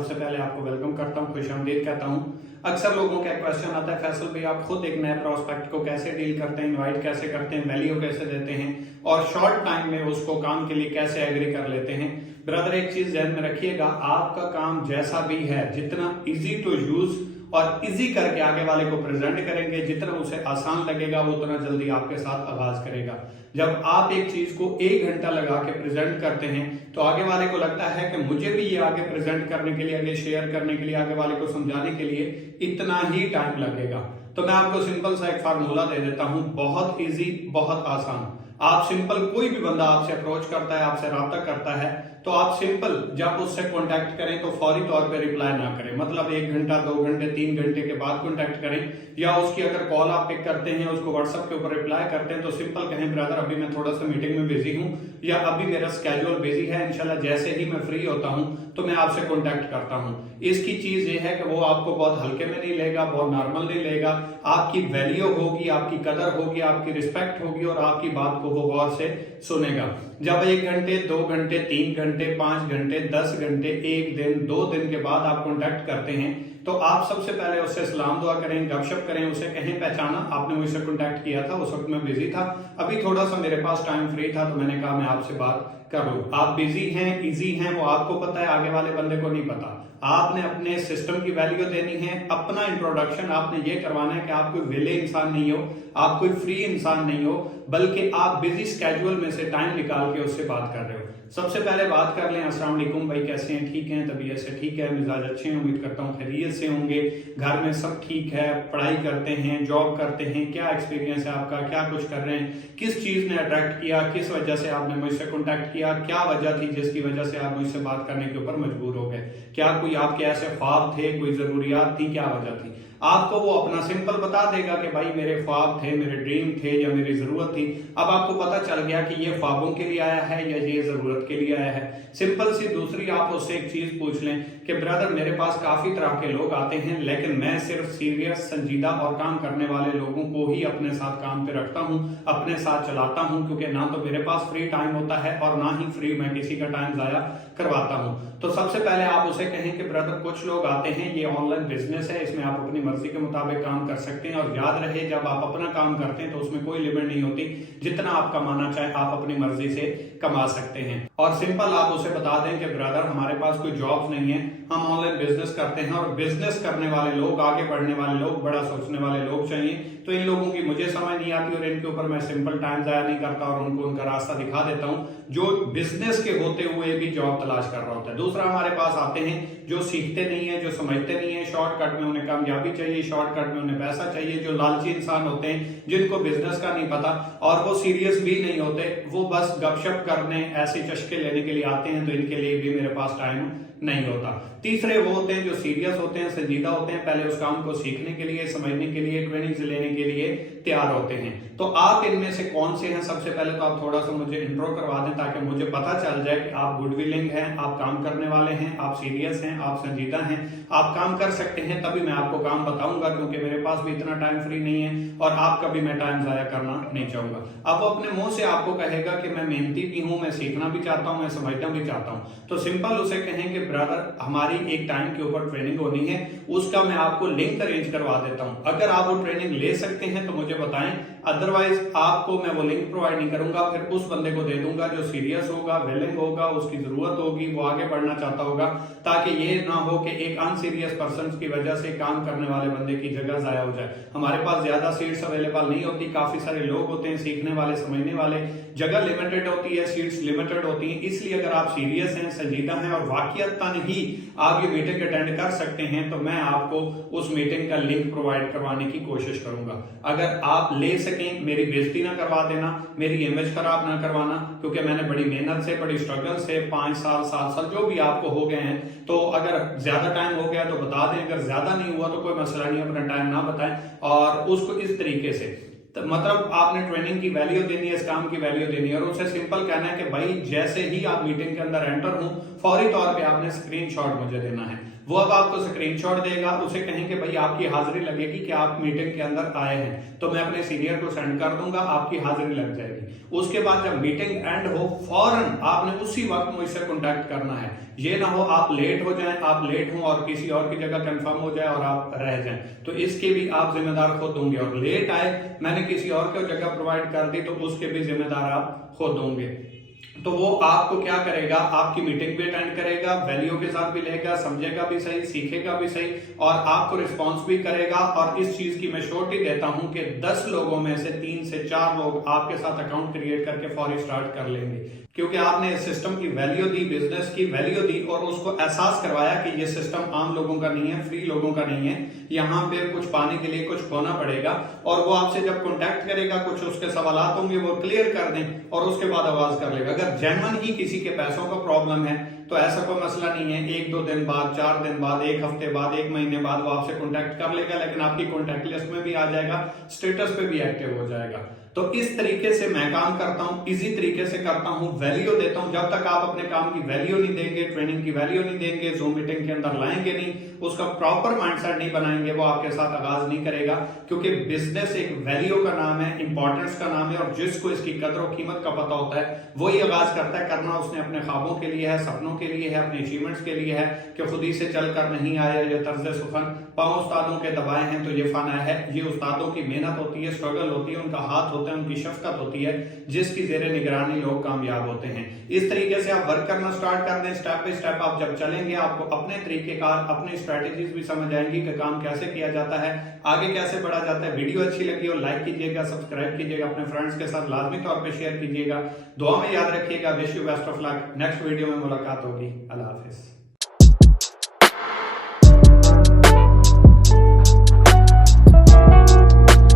सबसे पहले आपको वेलकम करता हूँ, खुशामदीद कहता हूँ। अक्सर लोगों का क्वेश्चन आता है, फैसल भाई आप खुद एक नए प्रोस्पेक्ट को कैसे डील करते हैं, इनवाइट कैसे करते हैं, वैल्यू कैसे देते हैं और शॉर्ट टाइम में उसको काम के लिए कैसे एग्री कर लेते हैं। ब्रदर एक चीज ध्यान में रखिएगा, आपका काम जैसा भी है, जितना इजी टू यूज और इजी करके आगे वाले को प्रेजेंट करेंगे, जितना उसे आसान लगेगा वो उतना जल्दी आपके साथ आगाज करेगा। जब आप एक चीज को 1 घंटा लगा के प्रेजेंट करते हैं तो आगे वाले को लगता है कि मुझे भी ये आगे प्रेजेंट करने के लिए, आगे शेयर करने के लिए, आगे वाले को समझाने के लिए इतना ही टाइम लगेगा। तो मैं आपको सिंपल सा एक फार्मूला दे देता हूं, बहुत इजी, बहुत आसान। आप सिंपल, कोई भी बंदा आपसे अप्रोच करता है, आपसे राब्ता करता है, तो आप सिंपल जब उससे कांटेक्ट करें तो फौरी तौर पे रिप्लाई ना करें। मतलब 1 घंटा, 2 घंटे, 3 घंटे के बाद कांटेक्ट करें, या उसकी अगर कॉल आप पिक करते हैं, उसको व्हाट्सएप के ऊपर रिप्लाई करते हैं तो सिंपल कहें, ब्रदर अभी मैं थोड़ा सा मीटिंग में बिजी हूं, या अभी मेरा स्केड्यूल बिजी है, इंशाल्लाह जैसे ही मैं फ्री होता हूं तो मैं आपसे कांटेक्ट करता हूं। इसकी चीज ये है कि वो आपको बहुत हल्के में नहीं लेगा, बहुत नॉर्मल नहीं लेगा। आपकी वैल्यू होगी, आपकी कदर होगी, आपकी रिस्पेक्ट होगी और आपकी बात को वो गौर से सुनेगा। जब 1 घंटे, 2 घंटे, 3 घंटे, 5 घंटे, 10 घंटे, 1 दिन, 2 दिन के बाद आप कांटेक्ट करते हैं तो आप सबसे पहले उससे सलाम दुआ करें, गपशप करें, उसे कहें पहचाना आपने मुझसे कांटेक्ट किया था, उस वक्त मैं बिजी था, अभी थोड़ा सा मेरे पास टाइम फ्री था तो मैंने कहा मैं आपसे बात कर लूं। आप बिजी हैं, इजी हैं, वो आपको पता है, आगे वाले बंदे को नहीं पता। आपने अपने सिस्टम की वैल्यू देनी है, अपना इंट्रोडक्शन आपने ये करवाना है कि आप कोई विले इंसान नहीं हो, आप कोई फ्री इंसान नहीं हो, बल्कि आप बिजी स्केड्यूल में से टाइम निकाल के उससे बात कर रहे हो। सबसे पहले बात कर लें, अस्सलाम वालेकुम भाई, कैसे हैं, ठीक हैं, तबीयत से ठीक है, मिजाज अच्छे हैं, उम्मीद करता हूँ खैरियत से होंगे, घर में सब ठीक है, पढ़ाई करते हैं, जॉब करते हैं, क्या एक्सपीरियंस है आपका, क्या कुछ कर रहे हैं, किस चीज ने अट्रैक्ट किया, किस वजह से आपने मुझसे कॉन्टैक्ट किया, क्या वजह थी जिसकी वजह से आप मुझसे बात करने के ऊपर मजबूर हो गए, क्या कोई आपके ऐसे ख्वाब थे, कोई जरूरियात थी, क्या वजह थी। आपको वो अपना सिंपल बता देगा कि भाई मेरे ख्वाब थे, मेरे ड्रीम थे या मेरी जरूरत थी। अब आपको पता चल गया कि ये ख्वाबों के लिए आया है या ये जरूरत के लिए आया है। सिंपल सी दूसरी आप उससे एक चीज पूछ लें कि ब्रदर मेरे पास काफी तरह के लोग आते हैं, लेकिन मैं सिर्फ सीरियस, संजीदा और काम करने वाले लोगों को ही अपने साथ काम पे रखता हूं, अपने साथ चलाता हूं, क्योंकि ना तो मेरे पास फ्री टाइम होता है और ना ही फ्री मैं किसी का टाइम जाया करवाता हूं। तो सबसे पहले आप उसे कहें कि ब्रदर कुछ लोग आते हैं, ये ऑनलाइन बिजनेस है, इसमें आप अपनी मर्जी के मुताबिक काम कर सकते हैं, और याद रहे जब आप अपना काम करते हैं तो उसमें कोई लिमिट नहीं होती, जितना आप कमाना चाहे आप अपनी मर्जी से कमा सकते हैं। और सिंपल आप उसे बता दें कि ब्रदर हमारे पास कोई जॉब नहीं है, हम ऑनलाइन बिजनेस करते हैं, और बिजनेस करने वाले लोग, आगे बढ़ने वाले लोग, बड़ा सोचने वाले लोग चाहिए। तो इन लोगों की मुझे समझ नहीं आती और इनके ऊपर मैं सिंपल टाइम जाया नहीं करता और उनको उनका रास्ता दिखा देता हूं, जो बिजनेस के होते हुए भी जॉब तलाश कर रहा होता है। दूसरा हमारे पास आते हैं जो सीखते नहीं है, जो समझते नहीं है, शॉर्टकट में उन्हें कामयाबी चाहिए, शॉर्टकट में उन्हें पैसा चाहिए, जो लालची इंसान होते हैं, जिनको बिजनेस का नहीं पता और वो सीरियस भी नहीं होते, वो बस गपशप करने, ऐसे चस्के लेने के लिए आते हैं, तो इनके लिए भी मेरे पास टाइम नहीं होता। तीसरे वो होते हैं जो सीरियस होते हैं, संजीदा होते हैं, पहले उस काम को सीखने के लिए, समझने के लिए, ट्रेनिंग लेने के लिए तैयार होते हैं। तो आप इनमें से कौन से हैं? सबसे पहले तो आप थोड़ा सा मुझे इंट्रो करवा दें ताकि मुझे पता चल जाए कि आप गुड विलिंग हैं, आप काम करने वाले हैं, आप सीरियस हैं, आप संजीदा हैं, आप काम कर सकते हैं, तभी मैं आपको काम बताऊंगा, क्योंकि मेरे पास भी इतना टाइम फ्री नहीं है और आपका भी मैं टाइम जाया करना नहीं चाहूंगा। अब वो अपने मुंह से आपको कहेगा कि मैं मेहनती भी हूं, मैं सीखना भी चाहता हूं, मैं समझना भी चाहता हूं, तो सिंपल उसे कहें कि ब्रदर हमारी एक टाइम के ऊपर ट्रेनिंग होनी है, उसका मैं आपको लिंक अरेंज करवा देता हूं, अगर आप वो ट्रेनिंग ले सकते हैं तो मुझे बताएं, अदरवाइज आपको मैं वो लिंक प्रोवाइड नहीं करूंगा, फिर उस बंदे को दे दूंगा जो सीरियस होगा, विलिंग होगा, उसकी जरूरत होगी, वो आगे बढ़ना चाहता होगा, ताकि ये ना हो कि एक अनसीरियस पर्सन की वजह से काम करने वाले बंदे की जगह जाया हो जाए। हमारे पास ज्यादा सीट्स अवेलेबल नहीं होती, काफी सारे लोग होते हैं सीखने वाले, समझने वाले, जगह लिमिटेड होती है, सीट्स लिमिटेड होती हैं, इसलिए अगर आप सीरियस हैं, संजीदा हैं और वाकईतन ही आप ये मीटिंग अटेंड कर सकते हैं तो मैं आपको उस मीटिंग का लिंक प्रोवाइड करवाने की कोशिश करूंगा। अगर आप ले सकें, मेरी बेइज्जती ना करवा देना, मेरी इमेज खराब ना करवाना, क्योंकि मैंने बड़ी मेहनत से, बड़ी स्ट्रगल से 5 साल, 7 साल जो भी आपको हो गए हैं, तो अगर ज्यादा टाइम हो गया तो बता दें, अगर ज्यादा नहीं हुआ तो कोई मसला नहीं, अपना टाइम ना बताएं और उसको इस तरीके से, तो मतलब आपने ट्रेनिंग की वैल्यू देनी है, इस काम की वैल्यू देनी है, और उनसे सिंपल कहना है कि भाई जैसे ही आप मीटिंग के अंदर एंटर हो, फौरी तौर पे आपने स्क्रीनशॉट मुझे देना है। वो अब आपको स्क्रीनशॉट देगा, उसे कहें कि भाई आपकी हाजिरी लगेगी कि आप मीटिंग के अंदर आए हैं, तो मैं अपने सीनियर को सेंड कर दूंगा, आपकी हाजिरी लग जाएगी। उसके बाद जब मीटिंग एंड हो फौरन आपने उसी वक्त मुझसे कॉन्टैक्ट करना है। ये ना हो आप लेट हो जाएं, आप लेट हों और किसी और की जगह कंफर्म हो जाए और आप रह जाएं, तो इसके भी आप जिम्मेदार खुद होंगे। और लेट आए, मैंने किसी और को जगह प्रोवाइड कर दी, तो उसके भी जिम्मेदार आप खुद होंगे। तो वो आपको क्या करेगा, आपकी मीटिंग भी अटेंड करेगा, वैल्यू के साथ भी लेगा, समझेगा भी सही, सीखेगा भी सही और आपको रिस्पॉन्स भी करेगा। और इस चीज की मैं श्योरिटी देता हूं कि 10 लोगों में से 3 से 4 लोग आपके साथ अकाउंट क्रिएट करके फौरी स्टार्ट कर लेंगे, क्योंकि आपने इस सिस्टम की वैल्यू दी, बिजनेस की वैल्यू दी और उसको एहसास करवाया कि ये सिस्टम आम लोगों का नहीं है, फ्री लोगों का नहीं है, यहाँ पे कुछ पाने के लिए कुछ खोना पड़ेगा। और वो आपसे जब कॉन्टैक्ट करेगा, कुछ उसके सवालात होंगे वो क्लियर कर दें और उसके बाद आवाज कर लेगा। अगर जेन्युइन ही किसी के पैसों का प्रॉब्लम है तो ऐसा कोई मसला नहीं है, 1-2 दिन बाद, 4 दिन बाद, 1 हफ्ते बाद, 1 महीने बाद वो आपसे कॉन्टैक्ट कर लेगा, लेकिन आपकी कॉन्टैक्ट लिस्ट में भी आ जाएगा, स्टेटस पे भी एक्टिव हो जाएगा। तो इस तरीके से मैं काम करता हूं, इसी तरीके से करता हूं, वैल्यू देता हूं। जब तक आप अपने काम की वैल्यू नहीं देंगे, ट्रेनिंग की वैल्यू नहीं देंगे, जूम मीटिंग के अंदर लाएंगे नहीं, उसका प्रॉपर माइंडसेट नहीं बनाएंगे, वो आपके साथ आगाज नहीं करेगा। क्योंकि बिजनेस एक वैल्यू का नाम है, इंपॉर्टेंस का नाम है, और जिसको इसकी कदर और कीमत का पता होता है वही आगाज करता है। करना उसने अपने ख्वाबों के लिए है, सपनों के लिए है, अपने अचीवमेंट्स के लिए है, कि खुद ही से चलकर नहीं आया ये तर्ज सुखन, पांव उस्तादों के दबाए हैं तो ये फना है। ये उस्तादों की मेहनत होती है, स्ट्रगल होती है, उनका हाथ होता है, उनकी शफकत होती है, जिसकी जेरे निगरानी लोग कामयाब होते हैं। इस तरीके से आप वर्क करना स्टार्ट कर दें। स्टेप बाय स्टेप आप जब चलेंगे, आपको अपने तरीकेकार, अपनी स्ट्रेटेजीज भी समझ आएंगी कि काम कैसे किया जाता है, आगे कैसे बढ़ा जाता है। वीडियो अच्छी लगी हो लाइक कीजिएगा, सब्सक्राइब कीजिएगा, अपने फ्रेंड्स के साथ लाजमी तौर पर शेयर कीजिएगा। दुआ में याद रखिएगा। Wish you best of luck. Next video में मुलाकात होगी। अल्लाह हाफिज।